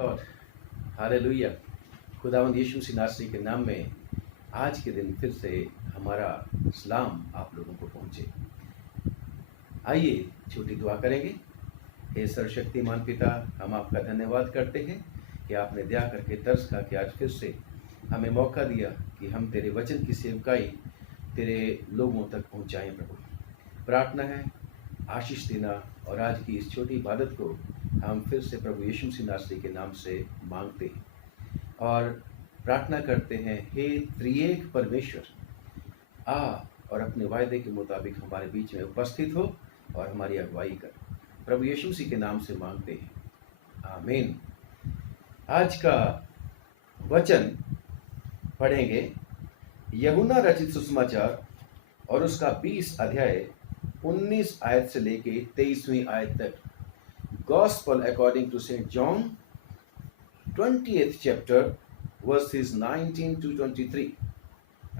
Lord, hallelujah. खुदावंद यीशु मसीह नासरी के नाम में आज के दिन फिर से हमारा सलाम आप लोगों को पहुंचे। आइए छोटी दुआ करेंगे। हे सर्वशक्तिमान पिता, हम आपका धन्यवाद करते हैं कि आपने दया करके तरस खा के आज फिर से हमें मौका दिया कि हम तेरे वचन की सेवकाई तेरे लोगों तक पहुंचाएं। प्रभु, प्रार्थना है आशीष देना, और आज की इस छोटी इबादत को हम फिर से प्रभु यीशु मसीह नासरी के नाम से मांगते हैं और प्रार्थना करते हैं। हे त्रिएक परमेश्वर, आ और अपने वायदे के मुताबिक हमारे बीच में उपस्थित हो और हमारी अगुवाई कर। प्रभु यीशु मसीह के नाम से मांगते हैं, आमीन। आज का वचन पढ़ेंगे यूहन्ना रचित सुसमाचार और उसका 20 अध्याय 19 आयत से लेके 23वीं आयत तक। Gospel according to saint John 20th chapter verses 19 to 23,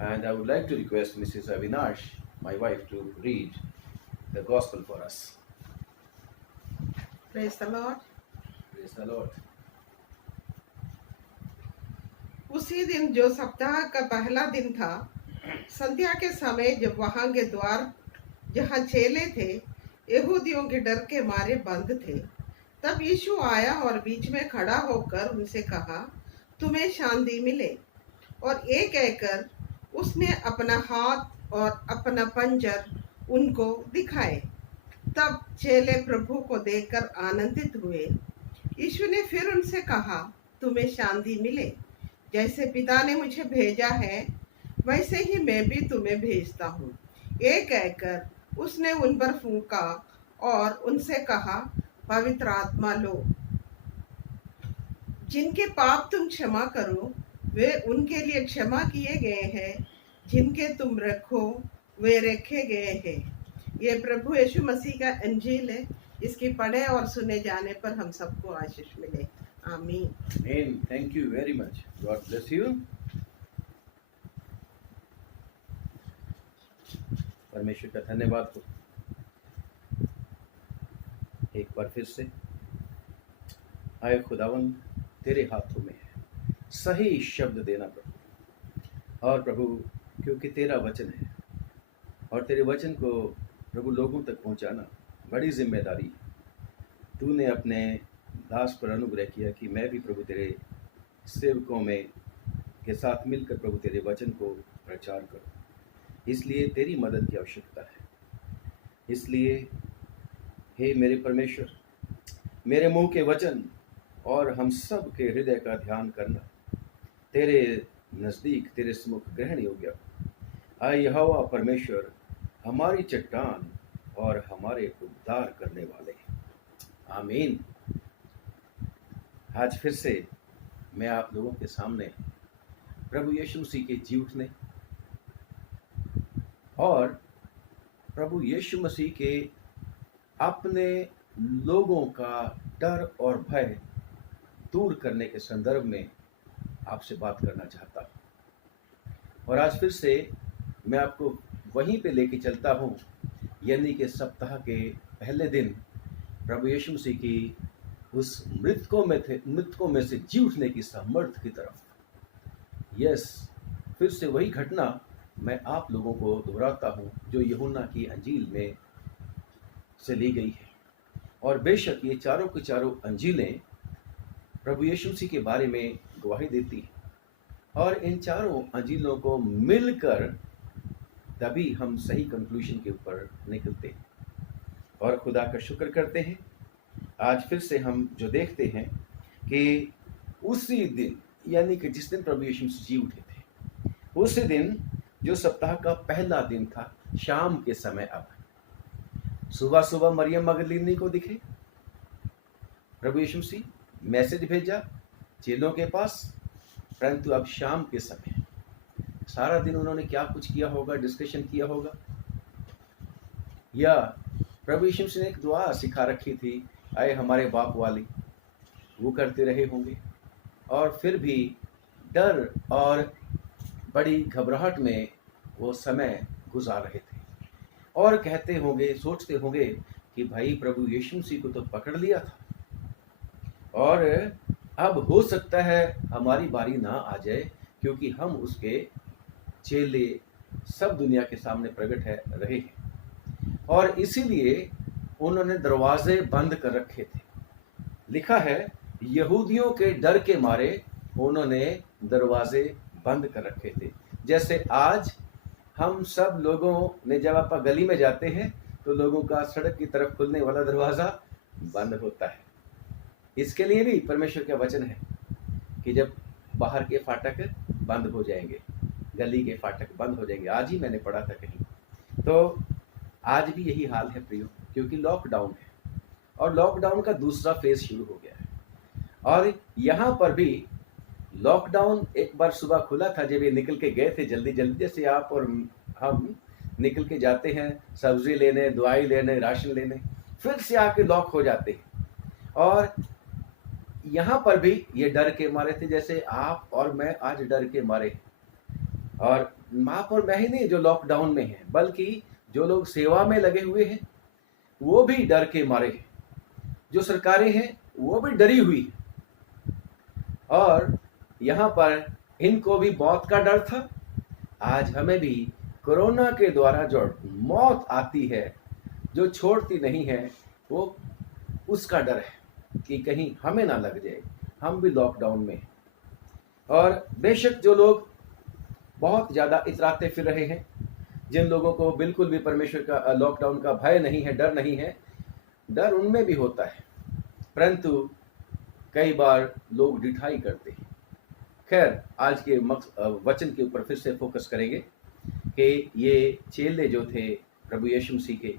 and I would like to request Mrs. Avinash, my wife, to read the gospel for us. Praise the Lord. Praise the Lord. उसी दिन जो सप्ताह का पहला दिन था, संध्या के समय जब वहां के द्वार जहां चेले थे यहूदियों के डर के मारे बंद थे, तब यीशु आया और बीच में खड़ा होकर उनसे कहा, तुम्हें शांति मिले। और एक कहकर उसने अपना हाथ और अपना पंजर उनको दिखाए। तब चेले प्रभु को देखकर आनंदित हुए। यीशु ने फिर उनसे कहा, तुम्हें शांति मिले। जैसे पिता ने मुझे भेजा है वैसे ही मैं भी तुम्हें भेजता हूँ। एक कहकर उसने उन पर फूंका और उनसे कहा, पवित्र आत्मा लो। जिनके पाप तुम क्षमा करो वे उनके लिए क्षमा किए गए हैं, जिनके तुम रखो वे रखे गए हैं। ये प्रभु यीशु मसीह का इंजील है। इसकी पढ़े और सुने जाने पर हम सबको आशीष मिले। आमीन। Amen. Thank you very much. God bless you. परमेश्वर का धन्यवाद हो एक बार फिर से। आए खुदावन, तेरे हाथों में है सही शब्द देना प्रभु, और प्रभु क्योंकि तेरा वचन है और तेरे वचन को प्रभु लोगों तक पहुंचाना बड़ी जिम्मेदारी है। तूने अपने दास पर अनुग्रह किया कि मैं भी प्रभु तेरे सेवकों में के साथ मिलकर प्रभु तेरे वचन को प्रचार करूं। इसलिए तेरी मदद की आवश्यकता है। इसलिए हे मेरे परमेश्वर, मेरे मुंह के वचन और हम सब के हृदय का ध्यान करना तेरे नज़दीक, तेरे सम्मुख ग्रहण योग्य हो। आए यहोवा परमेश्वर, हमारी चट्टान और हमारे उद्धार करने वाले। आमीन। आज फिर से मैं आप लोगों के सामने प्रभु यीशु मसीह के जी उठने और प्रभु यीशु मसीह के अपने लोगों का डर और भय दूर करने के संदर्भ में आपसे बात करना चाहता हूँ। और आज फिर से मैं आपको वहीं पे लेके चलता हूँ, यानी कि सप्ताह के पहले दिन प्रभु यीशु मसीह की उस मृतकों में से जी उठने की सामर्थ की तरफ। यस, फिर से वही घटना मैं आप लोगों को दोहराता हूँ जो यूहन्ना की अंजील में से ली गई है। और बेशक ये चारों की चारों अंजीलें प्रभु यीशु मसीह के बारे में गवाही देती हैं, और इन चारों अंजीलों को मिलकर तभी हम सही कंक्लूजन के ऊपर निकलते हैं और खुदा का शुक्र करते हैं। आज फिर से हम जो देखते हैं कि उसी दिन, यानी कि जिस दिन प्रभु यीशु मसीह जी उठे थे, उसी दिन जो सप्ताह का पहला दिन था, शाम के समय, अब सुबह सुबह मरियम मगदलीनी को दिखे प्रभु यीशु मसीह, मैसेज भेजा चेलों के पास, परंतु अब शाम के समय सारा दिन उन्होंने क्या कुछ किया होगा, डिस्कशन किया होगा, या प्रभु यीशु मसीह ने एक दुआ सिखा रखी थी, आए हमारे बाप वाली, वो करते रहे होंगे, और फिर भी डर और बड़ी घबराहट में वो समय गुजार रहे थे, और कहते होंगे, सोचते होंगे कि भाई प्रभु यीशु मसीह को तो पकड़ लिया था और अब हो सकता है हमारी बारी ना आ जाए, क्योंकि हम उसके चेले सब दुनिया के सामने प्रकट है रहे हैं, और इसीलिए उन्होंने दरवाजे बंद कर रखे थे। लिखा है यहूदियों के डर के मारे उन्होंने दरवाजे बंद कर रखे थे। जैसे आज हम सब लोगों ने जब आप गली में जाते हैं तो लोगों का सड़क की तरफ खुलने वाला दरवाजा बंद होता है। इसके लिए भी परमेश्वर का वचन है कि जब बाहर के फाटक बंद हो जाएंगे, गली के फाटक बंद हो जाएंगे। आज ही मैंने पढ़ा था कहीं। तो आज भी यही हाल है प्रियो, क्योंकि लॉकडाउन है और लॉकडाउन का दूसरा फेज शुरू हो गया है। और यहाँ पर भी लॉकडाउन एक बार सुबह खुला था, जब ये निकल के गए थे जल्दी जल्दी, जैसे आप और हम निकल के जाते हैं सब्जी लेने, दवाई लेने, राशन लेने, फिर से आके लॉक हो जाते हैं। और यहाँ पर भी ये डर के मारे थे, जैसे आप और मैं आज डर के मारे। और आप और मैं ही नहीं जो लॉकडाउन में हैं, बल्कि जो लोग सेवा में लगे हुए हैं वो भी डर के मारे हैं। जो सरकारें हैं वो भी डरी हुई है। और यहाँ पर इनको भी मौत का डर था। आज हमें भी कोरोना के द्वारा जो मौत आती है, जो छोड़ती नहीं है, वो उसका डर है कि कहीं हमें ना लग जाए, हम भी लॉकडाउन में। और बेशक जो लोग बहुत ज़्यादा इतराते फिर रहे हैं, जिन लोगों को बिल्कुल भी परमेश्वर का लॉकडाउन का भय नहीं है, डर नहीं है, डर उनमें भी होता है, परंतु कई बार लोग ढिठाई करते हैं। खैर, आज के वचन के ऊपर फिर से फोकस करेंगे कि ये चेले जो थे प्रभु यीशु मसीह के,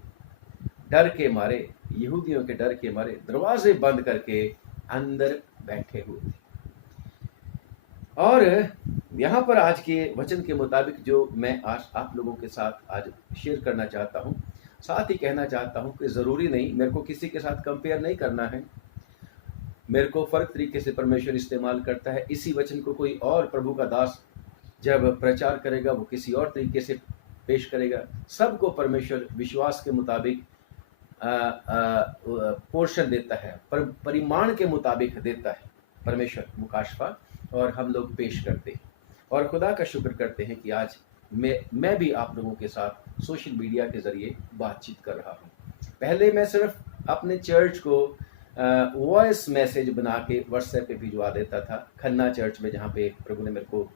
डर के मारे, यहूदियों के डर के मारे दरवाजे बंद करके अंदर बैठे हुए थे। और यहाँ पर आज के वचन के मुताबिक जो मैं आज आप लोगों के साथ आज शेयर करना चाहता हूँ, साथ ही कहना चाहता हूँ कि ज़रूरी नहीं, मेरे को किसी के साथ कंपेयर नहीं करना है। मेरे को फ़र्क तरीके से परमेश्वर इस्तेमाल करता है। इसी वचन को कोई और प्रभु का दास जब प्रचार करेगा, वो किसी और तरीके से पेश करेगा। सबको परमेश्वर विश्वास के मुताबिक पोर्शन देता है, परिमाण के मुताबिक देता है परमेश्वर मुकाशफा, और हम लोग पेश करते हैं। और खुदा का शुक्र करते हैं कि आज मैं भी आप लोगों के साथ सोशल मीडिया के ज़रिए बातचीत कर रहा हूँ। पहले मैं सिर्फ अपने चर्च को वॉइस मैसेज बना के व्हाट्सएप पे भिजवा देता था। खन्ना चर्च में, जहाँ पे प्रभु ने मेरे को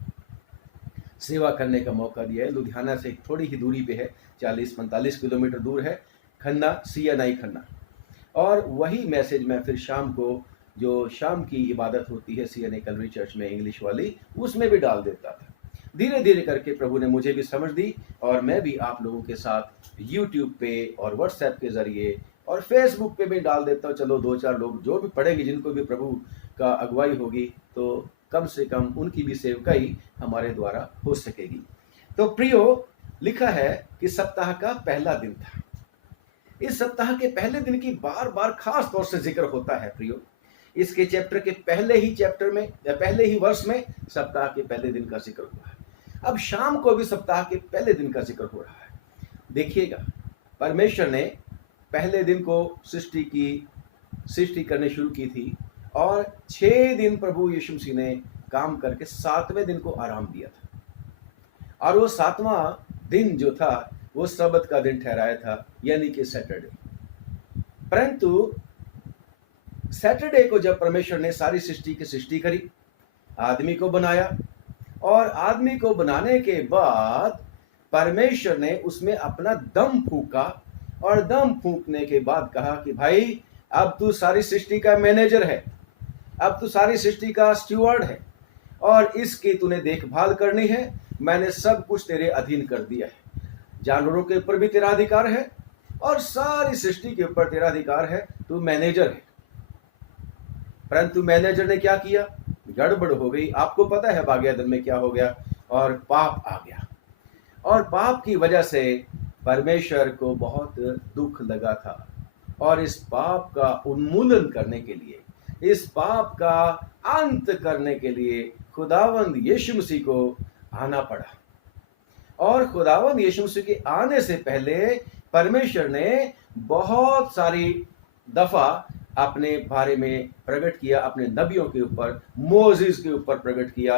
सेवा करने का मौका दिया है, लुधियाना से थोड़ी ही दूरी पे है, 40-45 किलोमीटर दूर है खन्ना, CNI खन्ना। और वही मैसेज मैं फिर शाम को, जो शाम की इबादत होती है CNI कलवरी चर्च में इंग्लिश वाली, उसमें भी डाल देता था। धीरे धीरे करके प्रभु ने मुझे भी समझ दी, और मैं भी आप लोगों के साथ YouTube पे और व्हाट्सएप के ज़रिए और फेसबुक पे भी डाल देता हूँ। चलो 2-4 लोग जो भी पढ़ेंगे, जिनको भी प्रभु का अगुवाई होगी, तो कम से कम उनकी भी सेवकाई हमारे द्वारा हो सकेगी। तो प्रियो, लिखा है कि सप्ताह का पहला दिन था। इस सप्ताह के पहले दिन की बार बार खास तौर से जिक्र होता है प्रियो। इसके चैप्टर के पहले ही चैप्टर में या पहले ही वर्ष में सप्ताह के पहले दिन का जिक्र हुआ है। अब शाम को भी सप्ताह के पहले दिन का जिक्र हो रहा है। देखिएगा, परमेश्वर ने पहले दिन को सृष्टि करने शुरू की थी, और 6 दिन प्रभु यीशु मसीह ने काम करके 7वें दिन को आराम दिया था। और वो 7वां दिन जो था वो सब्त का दिन ठहराया था, यानी कि सैटरडे। परंतु सैटरडे को जब परमेश्वर ने सारी सृष्टि की सृष्टि करी, आदमी को बनाया, और आदमी को बनाने के बाद परमेश्वर ने उसमें अपना दम फूका, और दम फूकने के बाद कहा कि भाई, अब तू सारी सृष्टि का मैनेजर है, अब तू सारी सृष्टि का स्टीवर्ड है, और इसकी तूने देखभाल करनी है। मैंने सब कुछ तेरे अधीन कर दिया है। जानवरों के ऊपर भी तेरा अधिकार है, और सारी सृष्टि के ऊपर तेरा अधिकार है। तू मैनेजर है। परंतु मैनेजर ने क्या किया? गड़बड़ हो गई। आपको पता है भाग्यदन में क्या हो गया, और पाप आ गया। और पाप की वजह से परमेश्वर को बहुत दुख लगा था, और इस पाप का उन्मूलन करने के लिए, इस पाप का अंत करने के लिए खुदावंद यीशु मसीह को आना पड़ा। और खुदावंद यीशु मसीह के आने से पहले परमेश्वर ने बहुत सारी दफा अपने बारे में प्रकट किया, अपने नबियों के ऊपर, मोसेस के ऊपर प्रकट किया।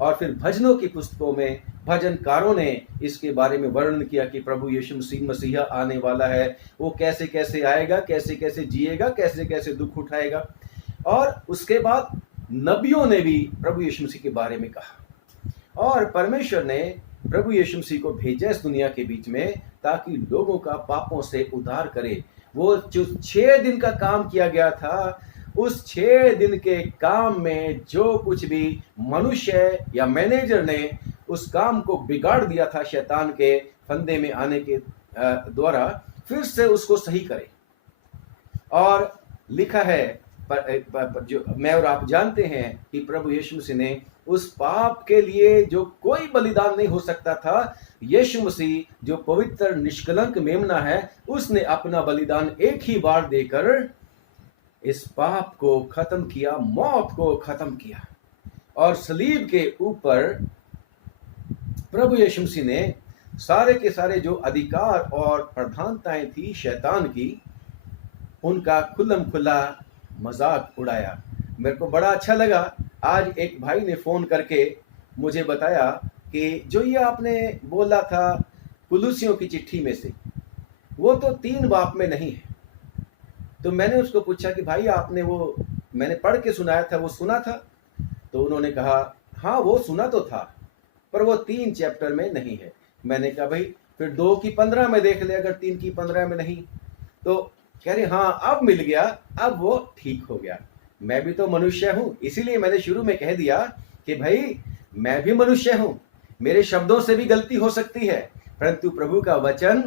और फिर भजनों की पुस्तकों में भजनकारों ने इसके बारे में वर्णन किया कि प्रभु यीशु मसीहा आने वाला है, वो कैसे कैसे आएगा, कैसे कैसे जिएगा, कैसे कैसे दुख उठाएगा। और उसके बाद नबियों ने भी प्रभु यीशु मसीह के बारे में कहा, और परमेश्वर ने प्रभु यीशु मसीह को भेजा इस दुनिया के बीच में ताकि लोगों का पापों से उद्धार करे। वो जो 6 दिन का काम किया गया था, उस 6 दिन के काम में जो कुछ भी मनुष्य या मैनेजर ने उस काम को बिगाड़ दिया था शैतान के फंदे में आने के द्वारा, फिर से उसको सही करे। और लिखा है जो मैं और आप जानते हैं कि प्रभु यीशु मसीह ने उस पाप के लिए जो कोई बलिदान नहीं हो सकता था, यीशु मसीह जो पवित्र निष्कलंक मेमना है, उसने अपना बलिदान एक ही बार देकर इस पाप को खत्म किया, मौत को खत्म किया। और सलीब के ऊपर प्रभु यीशु मसीह ने सारे के सारे जो अधिकार और प्रधानताएं थी शैतान की, उनका खुल्लम खुल्ला मजाक उड़ाया। मेरे को बड़ा अच्छा लगा, आज एक भाई ने फोन करके मुझे बताया कि जो ये आपने बोला था कुलुसियों की चिट्ठी में से, वो तो 3 बाप में नहीं है। तो मैंने उसको पूछा कि भाई आपने वो मैंने पढ़ के सुनाया था, वो सुना था? तो उन्होंने कहा हाँ वो सुना तो था, पर वो 3 चैप्टर में नहीं है। मैंने कहा भाई फिर 2 की 15 में देख ले, अगर 3 की 15 में नहीं। तो कह रहे हाँ अब मिल गया, अब वो ठीक हो गया। मैं भी तो मनुष्य हूं, इसीलिए मैंने शुरू में कह दिया कि भाई मैं भी मनुष्य हूं, मेरे शब्दों से भी गलती हो सकती है, परंतु प्रभु का वचन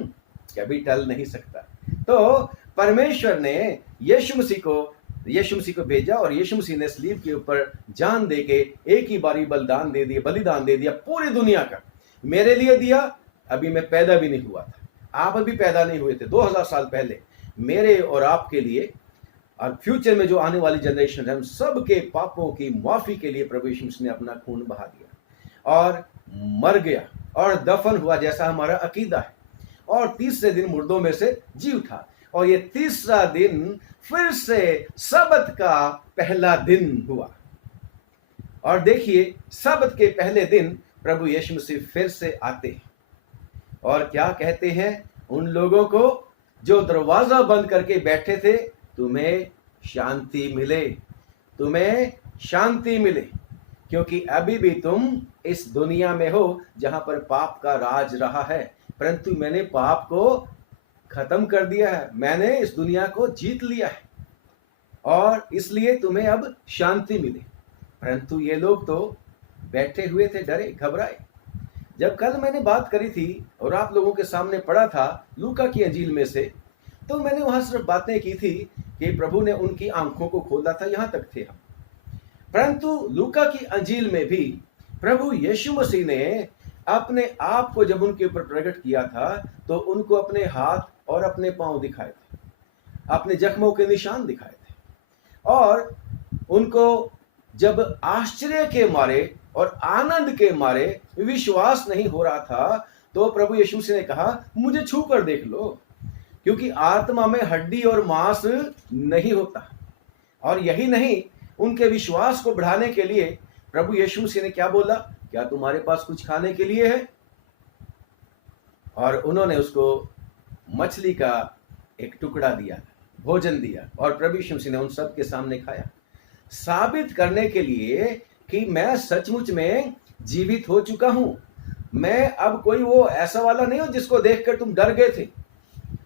कभी टल नहीं सकता। तो परमेश्वर ने यीशु मसीह को भेजा, और यीशु मसीह ने सलीब के ऊपर जान दे के एक ही बारी बलिदान दे दिया पूरी दुनिया का। मेरे लिए दिया, अभी मैं पैदा भी नहीं हुआ था, आप अभी पैदा नहीं हुए थे, 2000 साल पहले मेरे और आपके लिए, और फ्यूचर में जो आने वाली जनरेशन है, हम सब के पापों की माफी के लिए प्रभु यीशु मसीह ने अपना खून बहा दिया और मर गया और दफन हुआ जैसा हमारा अकीदा है, और तीसरे दिन मुर्दों में से जी उठा। और ये तीसरा दिन फिर से सबत का पहला दिन हुआ। और देखिए सबत के पहले दिन प्रभु यीशु मसीह फिर से आते हैं, और क्या कहते हैं उन लोगों को जो दरवाजा बंद करके बैठे थे, तुम्हें शांति मिले, तुम्हें शांति मिले, क्योंकि अभी भी तुम इस दुनिया में हो जहां पर पाप का राज रहा है, परंतु मैंने पाप को खत्म कर दिया है, मैंने इस दुनिया को जीत लिया है, और इसलिए तुम्हें अब शांति मिले। परंतु ये लोग तो बैठे हुए थे, डरे घबराए। जब कल मैंने बात करी थी और आप लोगों के सामने पढ़ा था लूका की अंजील में से, तो मैंने वहां सिर्फ बातें की थी कि प्रभु ने उनकी आंखों को खोला था, यहां तक थे हम। परंतु लूका की अंजील में भी प्रभु यीशु मसीह ने अपने आप को जब उनके ऊपर प्रकट किया था, तो उनको अपने हाथ और अपने पांव दिखाए थे, अपने जख्मों के निशान दिखाए थे, और उनको जब आश्चर्य के मारे और आनंद के मारे विश्वास नहीं हो रहा था, तो प्रभु यीशु मसीह ने कहा मुझे छू कर देख लो, क्योंकि आत्मा में हड्डी और मांस नहीं होता। और यही नहीं, उनके विश्वास को बढ़ाने के लिए प्रभु यीशु मसीह ने क्या बोला, क्या तुम्हारे पास कुछ खाने के लिए है? और उन्होंने उसको मछली का एक टुकड़ा दिया, भोजन दिया, और प्रभु यीशु मसीह ने उन सब के सामने खाया, साबित करने के लिए कि मैं सचमुच में जीवित हो चुका हूं। मैं अब कोई वो ऐसा वाला नहीं हूं जिसको देखकर तुम डर गए थे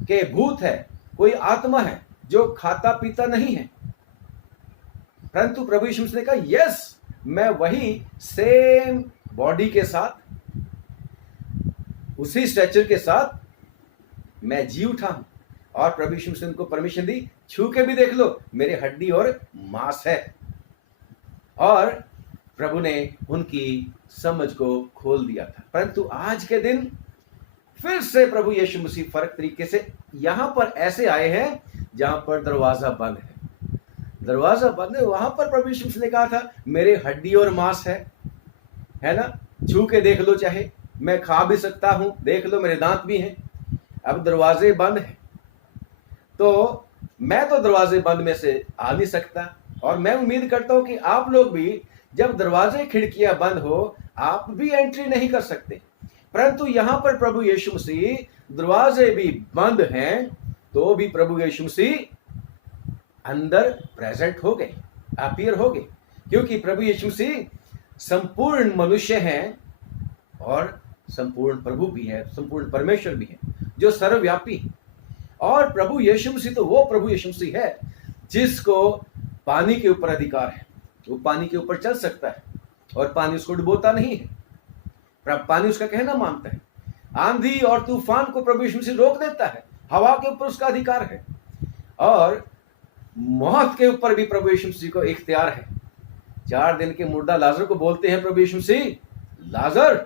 कि भूत है, कोई आत्मा है जो खाता पीता नहीं है। परंतु प्रभु यीशु मसीह ने कहा यस, मैं वही सेम बॉडी के साथ, उसी स्ट्रक्चर के साथ मैं जी उठा हूं। और प्रभु यीशु मसीह ने उनको परमिशन दी, छू के भी देख लो, मेरे हड्डी और मांस है। और प्रभु ने उनकी समझ को खोल दिया था। परंतु आज के दिन फिर से प्रभु यीशु मसीह फर्क तरीके से यहां पर ऐसे आए हैं जहां पर दरवाजा बंद है, दरवाजा बंद है, वहां पर प्रभु यीशु मसीह ने कहा था मेरे हड्डी और मांस है ना, छू के देख लो, चाहे मैं खा भी सकता हूं, देख लो मेरे दांत भी हैं। अब दरवाजे बंद हैं, तो मैं तो दरवाजे बंद में से आ नहीं सकता, और मैं उम्मीद करता हूं कि आप लोग भी जब दरवाजे खिड़कियां बंद हो आप भी एंट्री नहीं कर सकते। परंतु यहां पर प्रभु यीशु मसीह, दरवाजे भी बंद हैं तो भी प्रभु यीशु मसीह अंदर प्रेजेंट हो गए, अपीयर हो गए, क्योंकि प्रभु यीशु मसीह संपूर्ण मनुष्य हैं और संपूर्ण प्रभु भी है, संपूर्ण परमेश्वर भी है, जो सर्वव्यापी है। और प्रभु यीशु मसीह तो वो प्रभु यीशु मसीह है जिसको पानी के ऊपर अधिकार है। वो पानी के ऊपर चल सकता है और पानी उसको डुबोता नहीं है, पानी उसका कहना मानता है। आंधी और तूफान को प्रभु यीशु मसीह रोक देता है, हवा के ऊपर उसका अधिकार है, और मौत के ऊपर भी प्रभु यीशु मसीह को इख्तियार है। 4 दिन के मुर्दा लाजर को बोलते हैं प्रभु यीशु मसीह, लाजर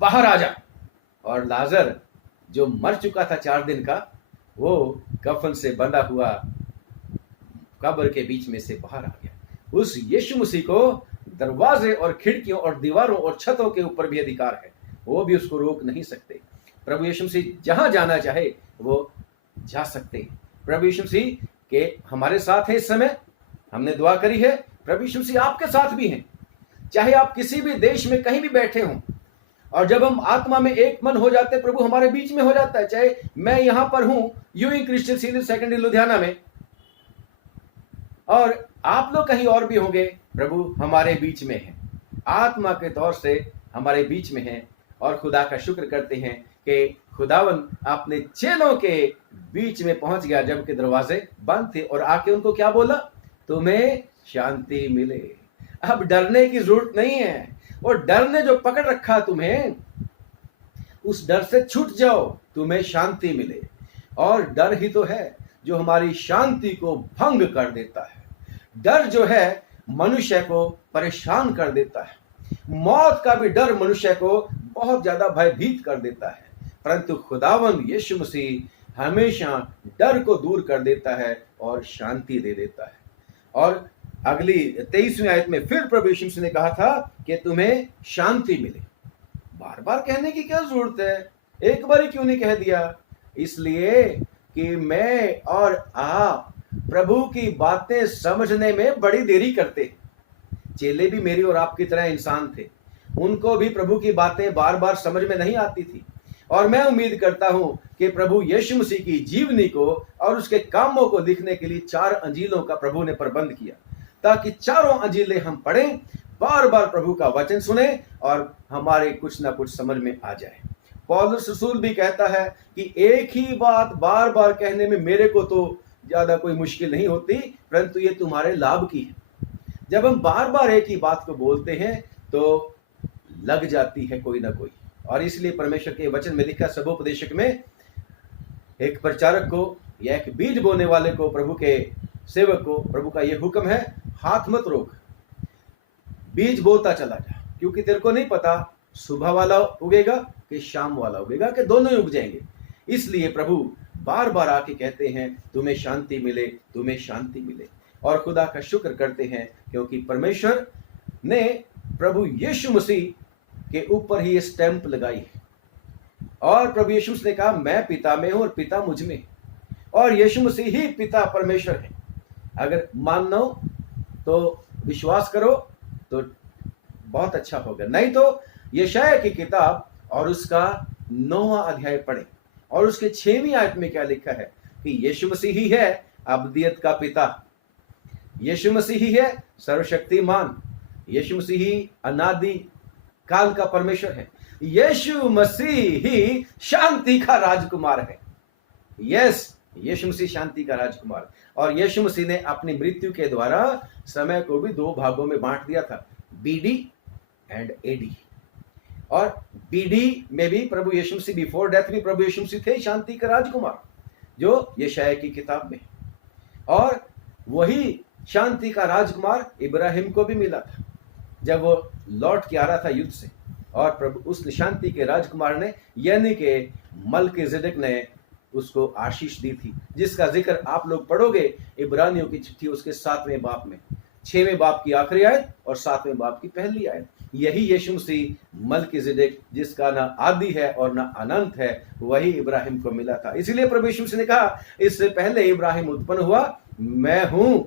बाहर आ जा, और लाजर जो मर चुका था 4 दिन का, वो कफन से बंधा हुआ कब्र के बीच में से बाहर आ गया। उस यीशु मसीह को दरवाजे और खिड़कियों और दीवारों और छतों के ऊपर भी अधिकार है, वो भी उसको रोक नहीं सकते। प्रभु यीशु मसीह जहां जाना चाहे वो जा सकते हैं। प्रभु यीशु मसीह के हमारे साथ है। इस समय हमने दुआ करी है, प्रभु यीशु मसीह आपके साथ भी हैं, चाहे आप किसी भी देश में कहीं भी बैठे हों। और जब हम आत्मा में एक मन हो जाते हैं, प्रभु हमारे बीच में हो जाता है। चाहे मैं यहां पर हूं यूई क्रिश्चियन सीनियर सेकेंडरी लुधियाना में, और आप लोग कहीं और भी होंगे, प्रभु हमारे बीच में है, आत्मा के तौर से हमारे बीच में है। और खुदा का शुक्र करते हैं कि खुदावन अपने चेलों के बीच में पहुंच गया जबकि दरवाजे बंद थे, और आके उनको क्या बोला, तुम्हें शांति मिले। अब डरने की जरूरत नहीं है, और डर ने जो पकड़ रखा तुम्हें, उस डर से छूट जाओ, तुम्हें शांति मिले। और डर ही तो है जो हमारी शांति को भंग कर देता है। डर जो है मनुष्य को परेशान कर देता है। मौत का भी डर मनुष्य को बहुत ज्यादा भयभीत कर देता है, परंतु खुदावन यीशु मसीह हमेशा डर को दूर कर देता है और शांति दे देता है। और अगली 23वीं आयत में फिर प्रभु यीशु मसीह ने कहा था कि तुम्हें शांति मिले। बार बार कहने की क्या जरूरत है, एक बार ही क्यों नहीं कह दिया? इसलिए कि मैं और आप प्रभु की बातें समझने में बड़ी देरी करते हैं। चेले भी मेरी और आपकी तरह इंसान थे, उनको भी प्रभु की बातें बार बार समझ में नहीं आती थी। और मैं उम्मीद करता हूं कि प्रभु यीशु मसीह की जीवनी को और उसके कामों को लिखने के लिए 4 अंजीलों का प्रभु ने प्रबंध किया, ताकि चारों अंजीलें हम पढ़ें, बार बार प्रभु का वचन सुने और हमारे कुछ ना कुछ समझ में आ जाए। पौलुस रसूल भी कहता है कि एक ही बात बार बार कहने में मेरे को तो ज्यादा कोई मुश्किल नहीं होती, परंतु ये तुम्हारे लाभ की है। जब हम बार बार एक ही बात को बोलते हैं तो लग जाती है कोई ना कोई। और इसलिए परमेश्वर के वचन में लिखा, सबोपदेशक में एक प्रचारक को या एक बीज बोने वाले को, प्रभु के सेवक को, प्रभु का यह हुक्म है, हाथ मत रोक, बीज बोता चला जा, क्योंकि तेरे को नहीं पता सुबह वाला उगेगा कि शाम वाला उगेगा कि दोनों ही उग जाएंगे। इसलिए प्रभु बार बार आके कहते हैं तुम्हें शांति मिले, तुम्हें शांति मिले। और खुदा का शुक्र करते हैं क्योंकि परमेश्वर ने प्रभु यीशु मसीह के ऊपर ही ये स्टैंप लगाई है। और प्रभु यीशु मसीह ने कहा मैं पिता में हूं और पिता मुझ में, और यीशु मसीह ही पिता परमेश्वर है। अगर मानना हो तो विश्वास करो तो बहुत अच्छा होगा, नहीं तो यशायाह की किताब और उसका 9वां अध्याय पढ़े, और उसके 6वीं आयत में क्या लिखा है कि यीशु मसीह ही है अब्दियत का पिता, यीशु मसीह ही है सर्वशक्तिमान, यीशु मसीह ही अनादि काल का परमेश्वर है, यीशु मसीह ही शांति का राजकुमार है। यस, यीशु मसीह शांति का राजकुमार। और यीशु मसीह ने अपनी मृत्यु के द्वारा समय को भी 2 भागों में बांट दिया था, बीडी एंड एडी। और बीडी में भी प्रभु यीशु मसीह, बिफोर डेथ भी प्रभु यीशु मसीह थे शांति का राजकुमार, जो यशायाह की किताब में। और वही शांति का राजकुमार इब्राहिम को भी मिला था जब वो लौट के आ रहा था युद्ध से, और प्रभु उस शांति के राजकुमार ने यानी कि मलकीजेडेक ने उसको आशीष दी थी, जिसका जिक्र आप लोग पढ़ोगे इब्रानियों की चिट्ठी उसके 7वें बाब में। 6वें बाब की आखिरी आयत और 7वें बाब की पहली आयत। यही यीशु मसीह मल्कीजेदेक, जिसका ना आदि है और ना अनंत है, वही इब्राहिम को मिला था। इसलिए प्रभु यीशु मसीह ने कहा, इससे पहले इब्राहिम उत्पन्न हुआ, मैं हूं।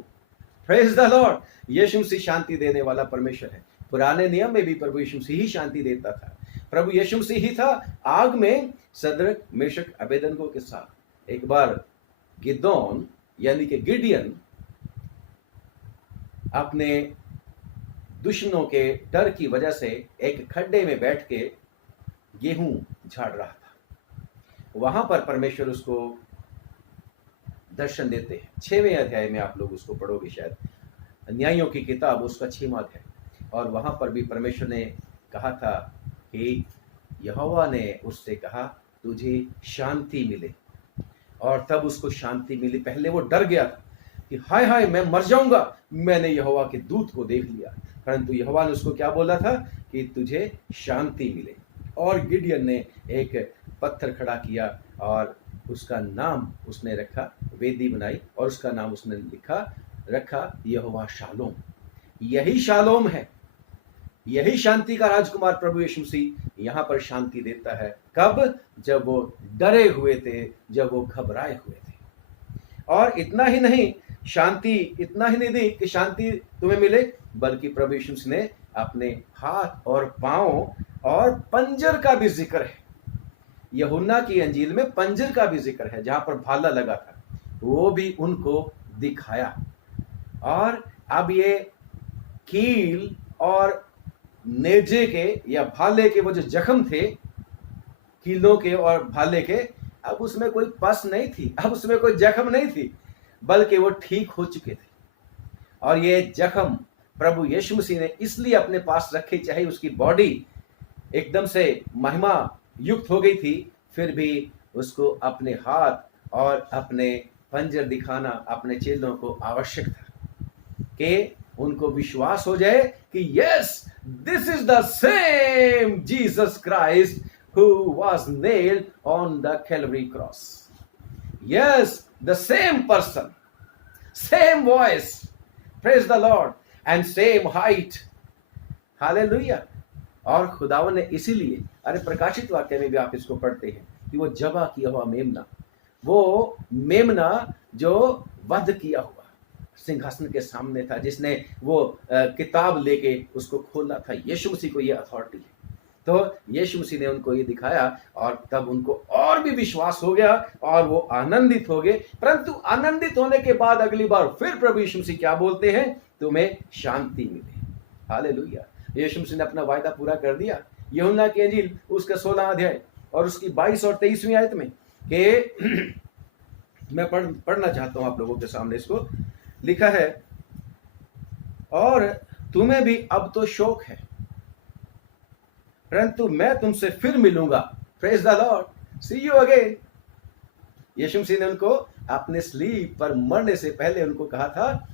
Praise the lord. यीशु मसीह शांति देने वाला परमेश्वर है। पुराने नियम में भी प्रभु यीशु मसीह ही शांति देता था। प्रभु यीशु मसीह ही था आग में सदरक, मेशक, अबेदनगो के साथ। एक बार गिदोन यानी कि गिडियन अपने दुश्मनों के डर की वजह से एक खड्डे में बैठ के गेहूं झाड़ रहा था। वहां पर परमेश्वर उसको दर्शन देते हैं। 6वें अध्याय में आप लोग उसको पढ़ोगे शायद, न्यायों की किताब उसका 6वां अध्याय। और वहां पर भी परमेश्वर ने कहा था कि यहोवा ने उससे कहा, तुझे शांति मिले। और तब उसको शांति मिली। पहले वो डर गया था कि हाय हाय मैं मर जाऊंगा, मैंने यहोवा के दूत को देख लिया। परंतु यहोवा ने उसको क्या बोला था कि तुझे शांति मिले। और गिडियन ने एक पत्थर खड़ा किया और उसका नाम उसने रखा, वेदी बनाई और उसका नाम उसने रखा यहोवा शालोम। यही शालोम है, यही शांति का राजकुमार प्रभु यीशु मसीह यहाँ पर शांति देता है। कब? जब वो डरे हुए थे, जब वो घबराए हुए थे। और इतना ही नहीं, शांति इतना ही नहीं दी कि शांति तुम्हें मिले, बल्कि प्रभु यीशु मसीह ने अपने हाथ और पांव और पंजर का भी जिक्र है। यूहन्ना की अंजील में पंजर का भी जिक्र है, जहां पर भाला लगा था, वो भी उनको दिखाया। और अब ये कील और नेजे के या भाले के वो जो जख्म थे, कीलों के और भाले के, अब उसमें कोई पस नहीं थी, अब उसमें कोई जख्म नहीं थी, बल्कि वो ठीक हो चुके थे। और ये जख्म प्रभु यीशु मसीह ने इसलिए अपने पास रखे, चाहे उसकी बॉडी एकदम से महिमा युक्त हो गई थी, फिर भी उसको अपने हाथ और अपने पंजर दिखाना अपने चेलों को आवश्यक था कि उनको विश्वास हो जाए कि yes, this is the same Jesus Christ who was nailed on the Calvary cross. Yes, the same person, same voice, praise the Lord, and same height. Hallelujah. और खुदावन ने इसीलिए, अरे प्रकाशित वाक्य में भी आप इसको पढ़ते हैं कि वो जबा किया हुआ मेमना, वो मेमना जो वध किया हुआ सिंहासन के सामने था, जिसने वो किताब लेके उसको खोला था, यीशु मसीह को ये अथॉरिटी है। तो यीशु मसीह ने उनको ये दिखाया और तब उनको और भी विश्वास हो गया और वो आनंदित हो गए। परंतु आनंदित होने के बाद अगली बार फिर प्रभु यीशु मसीह क्या बोलते हैं? तुम्हें शांति मिले। हालेलुया। यीशु मसीह ने अपना वायदा पूरा कर दिया। यूहन्ना की अंजील उसका 16 अध्याय और उसकी 22 और 23वीं आयत में कि मैं पढ़ना चाहता हूं आप लोगों के सामने। इसको लिखा है, और तुम्हें भी अब तो शोक है, परंतु मैं तुमसे फिर मिलूंगा। Praise the lord, see you again. यीशु मसीह ने उनको अपने स्लीप पर मरने से पहले उनको कहा था,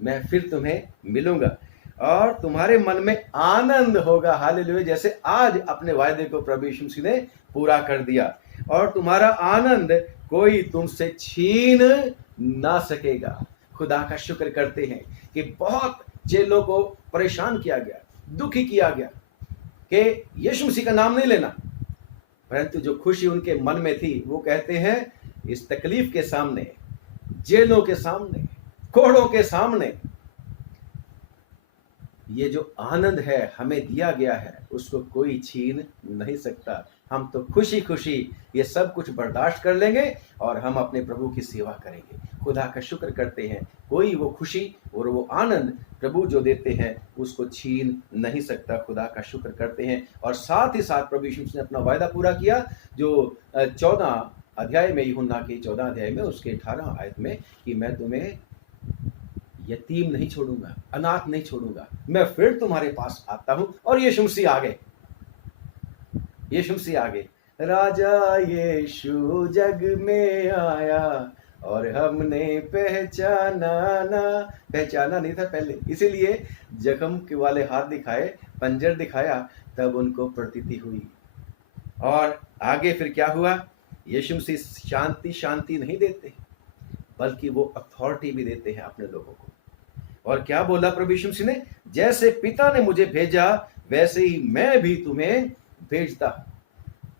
मैं फिर तुम्हें मिलूंगा और तुम्हारे मन में आनंद होगा। हालेलुया। जैसे आज अपने वायदे को प्रभु यीशु मसीह ने पूरा कर दिया और तुम्हारा आनंद कोई तुमसे छीन ना सकेगा। खुदा का शुक्र करते हैं कि बहुत चेलों को परेशान किया गया, दुखी किया गया कि यीशु मसीह का नाम नहीं लेना, परंतु जो खुशी उनके मन में थी वो कहते हैं, इस तकलीफ के सामने, जेलों के सामने, कोड़ों के सामने, ये जो आनंद है हमें दिया गया है उसको कोई छीन नहीं सकता। हम तो खुशी खुशी ये सब कुछ बर्दाश्त कर लेंगे और हम अपने प्रभु की सेवा करेंगे। खुदा का शुक्र करते हैं, कोई वो खुशी और वो आनंद प्रभु जो देते हैं उसको छीन नहीं सकता। खुदा का शुक्र करते हैं। और साथ ही साथ प्रभु यीशु ने अपना वायदा पूरा किया, जो 14 अध्याय में, यूहन्ना के 14 अध्याय में उसके 18 आयत में, कि मैं तुम्हें यतीम नहीं छोड़ूंगा, अनाथ नहीं छोड़ूंगा, मैं फिर तुम्हारे पास आता हूं। और यीशु मसीह आ गए, यीशु मसीह आ गए। राजा यीशु जग में आया और हमने पहचाना नहीं था पहले, इसीलिए जख्म के वाले हाथ दिखाए, पंजर दिखाया, तब उनको प्रतीति हुई। और आगे फिर क्या हुआ? यीशु मसीह शांति शांति नहीं देते, बल्कि वो अथॉरिटी भी देते हैं अपने लोगों को। और क्या बोला प्रभु यीशु मसीह ने? जैसे पिता ने मुझे भेजा वैसे ही मैं भी तुम्हें भेजता हूं।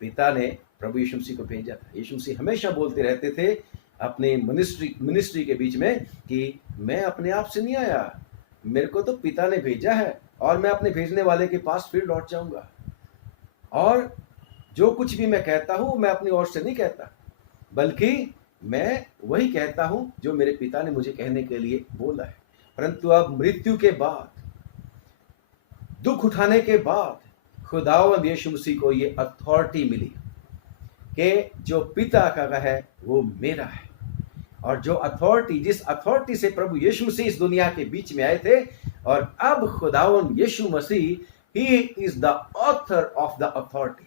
पिता ने प्रभु यीशु मसीह को भेजा था। यीशु मसीह हमेशा बोलते रहते थे अपने मिनिस्ट्री के बीच में कि मैं अपने आप से नहीं आया, मेरे को तो पिता ने भेजा है और मैं अपने भेजने वाले के पास फिर लौट जाऊंगा। और जो कुछ भी मैं कहता हूं मैं अपनी ओर से नहीं कहता, बल्कि मैं वही कहता हूं जो मेरे पिता ने मुझे कहने के लिए बोला है। परंतु अब मृत्यु के बाद, दुख उठाने के बाद खुदावंद यीशु मसीह को ये अथॉरिटी मिली कि जो पिता का है वो मेरा है। और जो अथॉरिटी, जिस अथॉरिटी से प्रभु यीशु मसीह इस दुनिया के बीच में आए थे, और अब खुदावंद यीशु मसीह ही is the author of the authority.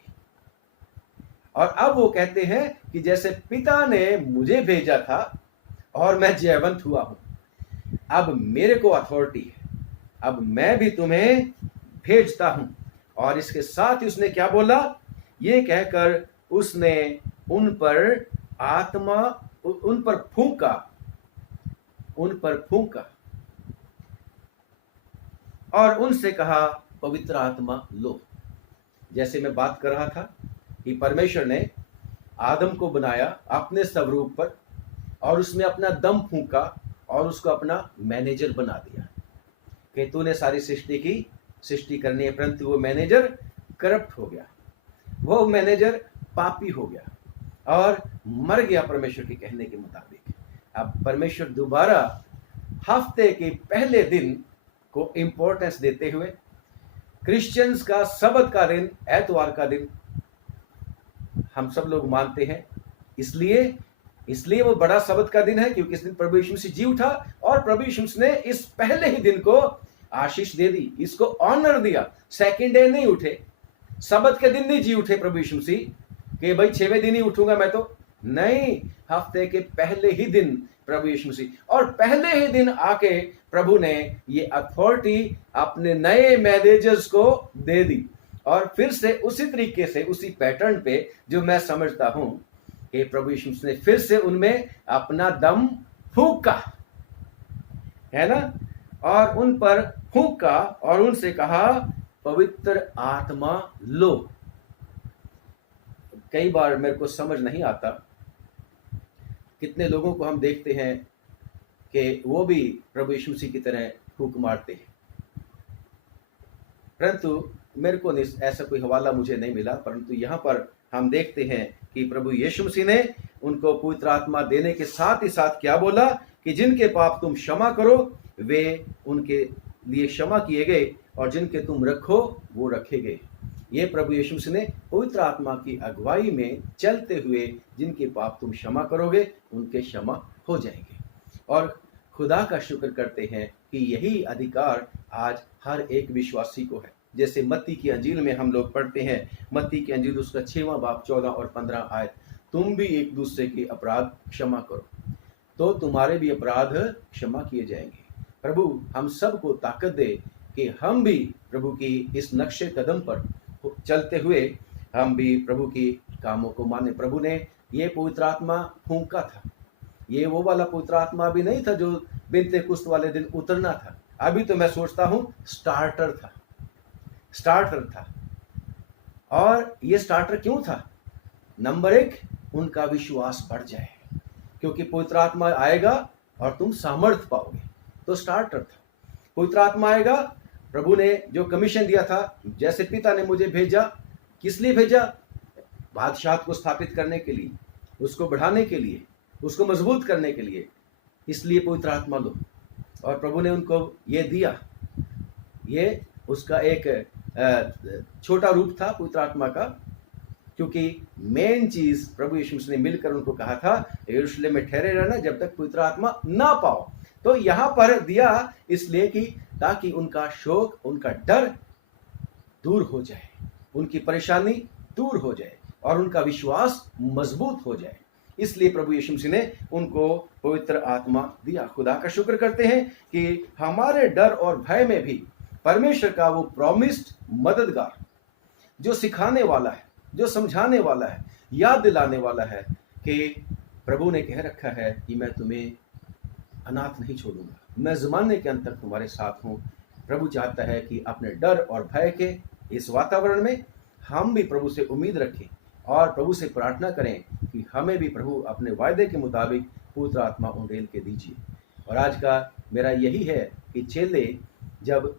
और अब वो कहते हैं कि जैसे पिता ने मुझे भेजा था और मैं जयवंत हुआ हूं, अब मेरे को अथॉरिटी है, अब मैं भी तुम्हें भेजता हूं। और इसके साथ ही उसने क्या बोला? ये कहकर उसने उन पर फूंका और उनसे कहा, पवित्र आत्मा लो। जैसे मैं बात कर रहा था कि परमेश्वर ने आदम को बनाया अपने स्वरूप पर और उसमें अपना दम फूंका और उसको अपना मैनेजर बना दिया कि तूने सारी सृष्टि करनी है। परंतु वो मैनेजर करप्ट हो गया, वो मैनेजर पापी हो गया और मर गया परमेश्वर के कहने के मुताबिक। अब परमेश्वर दोबारा हफ्ते के पहले दिन को इंपॉर्टेंस देते हुए, क्रिश्चियंस का सबत का दिन, एतवार का दिन हम सब लोग मानते हैं, इसलिए वो बड़ा सबत का दिन है क्योंकि इस दिन प्रभु यीशु मसीह जी उठा और प्रभु यीशु मसीह ने इस पहले ही दिन को आशीष दे दी, इसको ऑनर दिया। सेकंड डे नहीं उठे, सबत के दिन नहीं जी उठे प्रभु यीशु मसीह कि भाई 6वें दिन ही उठूंगा मैं, तो नहीं, हफ्ते के पहले ही दिन प्रभु यीशु मसीह, और पहले ही दिन आके प्रभु ने ये अथॉरिटी अपने नए मैनेजर्स को दे दी। और फिर से उसी तरीके से, उसी पैटर्न पे जो मैं समझता हूं कि प्रभु यीशु मसीह ने फिर से उनमें अपना दम फूंका, है ना, और उन पर फूंका और उनसे कहा, पवित्र आत्मा लो। कई बार मेरे को समझ नहीं आता, कितने लोगों को हम देखते हैं कि वो भी प्रभु यीशु मसीह की तरह फूंक मारते हैं, परंतु मेरे को ऐसा कोई हवाला मुझे नहीं मिला। परंतु यहाँ पर हम देखते हैं कि प्रभु यीशु मसीह ने उनको पवित्र आत्मा देने के साथ ही साथ क्या बोला कि जिनके पाप तुम क्षमा करो वे उनके लिए क्षमा किए गए और जिनके तुम रखो वो रखे गए। ये प्रभु यीशु मसीह ने पवित्र आत्मा की अगुवाई में चलते हुए, जिनके पाप तुम क्षमा करोगे उनके क्षमा हो जाएंगे। और खुदा का शुक्र करते हैं कि यही अधिकार आज हर एक विश्वासी को है। जैसे मत्ती की अंजील में हम लोग पढ़ते हैं, मत्ती की अंजील उसका 6वां बाब 14 और 15 आयत, तुम भी एक दूसरे के अपराध क्षमा करो तो तुम्हारे भी अपराध क्षमा किए जाएंगे। प्रभु हम सबको ताकत दे कि हम भी प्रभु की इस नक्शे कदम पर चलते हुए हम भी प्रभु की कामों को माने। प्रभु ने ये पवित्र आत्मा फूंका था, ये वो वाला पवित्र आत्मा भी नहीं था जो बिनते कुश्त वाले दिन उतरना था। अभी तो मैं सोचता हूं स्टार्टर था। और ये स्टार्टर क्यों था? नंबर 1, उनका विश्वास बढ़ जाए, क्योंकि पवित्र आत्मा आएगा और तुम सामर्थ पाओगे, तो स्टार्टर था। पवित्र आत्मा आएगा, प्रभु ने जो कमीशन दिया था, जैसे पिता ने मुझे भेजा, किस लिए भेजा? बादशाह को स्थापित करने के लिए, उसको बढ़ाने के लिए, उसको मजबूत करने के लिए। इसलिए पवित्र आत्मा लो। और प्रभु ने उनको ये दिया। ये उसका एक छोटा रूप था पवित्र आत्मा का, क्योंकि मेन चीज प्रभु यीशु मसीह ने मिलकर उनको कहा था, यरूशलेम में ठहरे रहना जब तक पवित्र आत्मा ना पाओ। तो यहां पर दिया इसलिए कि ताकि उनका शोक, उनका डर दूर हो जाए, उनकी परेशानी दूर हो जाए और उनका विश्वास मजबूत हो जाए। इसलिए प्रभु यीशु मसीह ने उनको पवित्र आत्मा दिया। खुदा का शुक्र करते हैं कि हमारे डर और भय में भी परमेश्वर का वो प्रॉमिस्ड मददगार, जो सिखाने वाला है, जो समझाने वाला है, याद दिलाने वाला है कि प्रभु ने कह रखा है कि मैं तुम्हें अनाथ नहीं छोड़ूंगा, मैं ज़माने के अंत तक तुम्हारे साथ हूँ। प्रभु चाहता है कि अपने डर और भय के इस वातावरण में हम भी प्रभु से उम्मीद रखें और प्रभु से प्रार्थना करें कि हमें भी प्रभु अपने वायदे के मुताबिक पवित्र आत्मा उंडेल के दीजिए। और आज का मेरा यही है कि चेले जब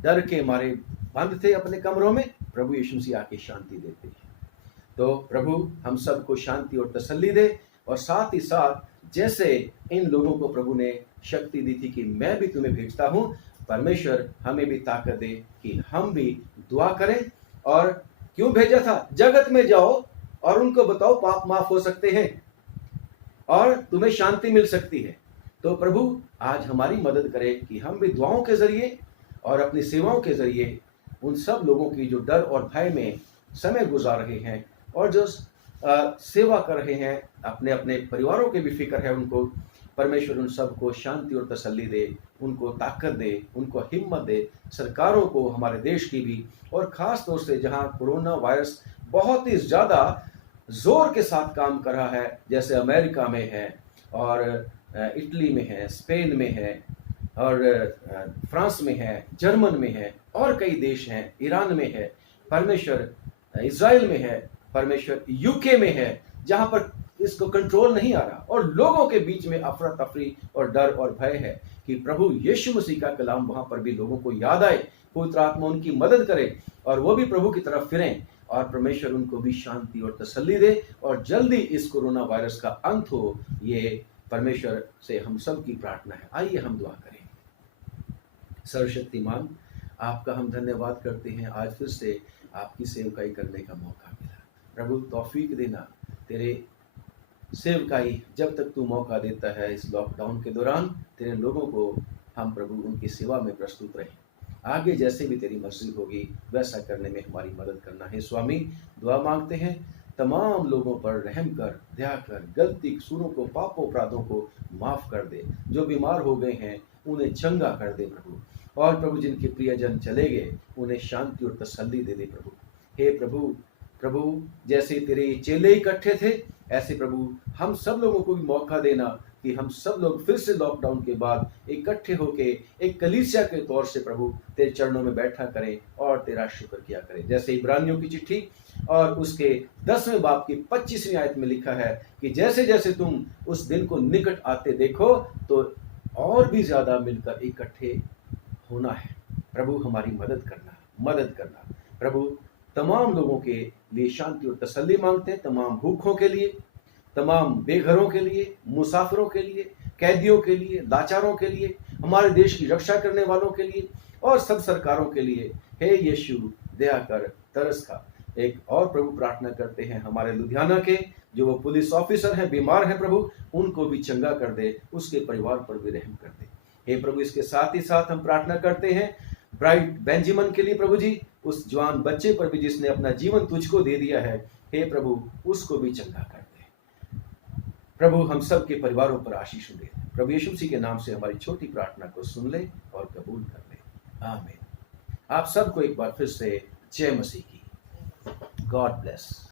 डर के मारे बंद थे अपने कमरों में, प्रभु यीशु मसीह आके शांति देते हैं। तो प्रभु हम सबको शांति और तसल्ली दे, और साथ ही साथ जैसे इन लोगों को प्रभु ने शक्ति दी थी कि मैं भी तुम्हें भेजता हूँ, परमेश्वर हमें भी ताकत दे कि हम भी दुआ करें। और क्यों भेजा था? जगत में जाओ और उनको बताओ पाप माफ हो सकते हैं और तुम्हें शांति मिल सकती है। तो प्रभु आज हमारी मदद करे कि हम भी दुआओं के जरिए और अपनी सेवाओं के जरिए उन सब लोगों की जो डर और भय में समय गुजार रहे हैं और जो सेवा कर रहे हैं, अपने अपने परिवारों के भी फिक्र है उनको, परमेश्वर उन सबको शांति और तसल्ली दे, उनको ताकत दे, उनको हिम्मत दे। सरकारों को, हमारे देश की भी, और ख़ास तौर से जहां कोरोना वायरस बहुत ही ज़्यादा ज़ोर के साथ काम कर रहा है, जैसे अमेरिका में है और इटली में है, स्पेन में है और फ्रांस में है, जर्मन में है और कई देश हैं, ईरान में है, परमेश्वर इज़राइल में है, परमेश्वर यूके में है, जहां पर इसको कंट्रोल नहीं आ रहा और लोगों के बीच में अफरा तफरी और डर और भय है कि प्रभु यीशु मसीह का कलाम वहां पर भी लोगों को याद आए, पवित्र आत्मा उनकी मदद करे और वो भी प्रभु की तरफ फिरें और परमेश्वर उनको भी शांति और तसल्ली दे और जल्दी इस कोरोना वायरस का अंत हो। ये परमेश्वर से हम सब की प्रार्थना है। आइए हम दुआ करें। सर्वशक्तिमान, आपका हम धन्यवाद करते हैं, आज फिर से आपकी सेवकाई करने का मौका मिला। प्रभु तौफीक देना, तेरे सेवकाई जब तक तू मौका देता है इस लॉकडाउन के दौरान, तेरे लोगों को हम प्रभु उनकी सेवा में प्रस्तुत रहें। आगे जैसे भी तेरी मर्जी होगी वैसा करने में हमारी मदद करना है। स्वामी, दुआ मांगते हैं, तमाम लोगों पर रहम कर, दया कर, गलती कसूरों को, पापों अपराधों को माफ़ कर दे। जो बीमार हो गए हैं उन्हें चंगा कर दे प्रभु, और प्रभु जिनके प्रियजन चले गए उन्हें शांति और तसल्ली दे दे प्रभु। हे प्रभु, प्रभु जैसे तेरे चेले इकट्ठे थे, ऐसे प्रभु हम सब लोगों को भी मौका देना कि हम सब लोग फिर से लॉकडाउन के बाद इकट्ठे होके एक कलीसिया के तौर से प्रभु तेरे चरणों में बैठा करें और तेरा शुक्र किया करें। जैसे इब्रानियों की चिट्ठी और उसके 10वें बाब की 25वीं आयत में लिखा है कि जैसे जैसे तुम उस दिन को निकट आते देखो तो और भी ज्यादा मिलकर इकट्ठे होना है। प्रभु हमारी मदद करना प्रभु। तमाम लोगों के लिए शांति और तसल्ली मांगते हैं, तमाम भूखों के लिए, तमाम बेघरों के लिए, मुसाफिरों के लिए, कैदियों के लिए, लाचारों के लिए, हमारे देश की रक्षा करने वालों के लिए और सब सरकारों के लिए। हे यीशु, दया कर, तरस खा। एक और प्रभु प्रार्थना करते हैं हमारे लुधियाना के जो वो पुलिस ऑफिसर हैं, बीमार हैं प्रभु, उनको भी चंगा कर दे, उसके परिवार पर भी रहम कर दे। हे प्रभु, इसके साथ ही साथ हम प्रार्थना करते हैं ब्राइट बेंजामिन के लिए प्रभु जी, उस जवान बच्चे पर भी जिसने अपना जीवन तुझको दे दिया है। हे प्रभु, उसको भी चंगा कर दे प्रभु, हम सब के परिवारों पर आशीष दे। प्रभु यीशु मसीह के नाम से हमारी छोटी प्रार्थना को सुन ले और कबूल कर ले, आमीन। आप सबको एक बार फिर से जय मसीह की। God bless.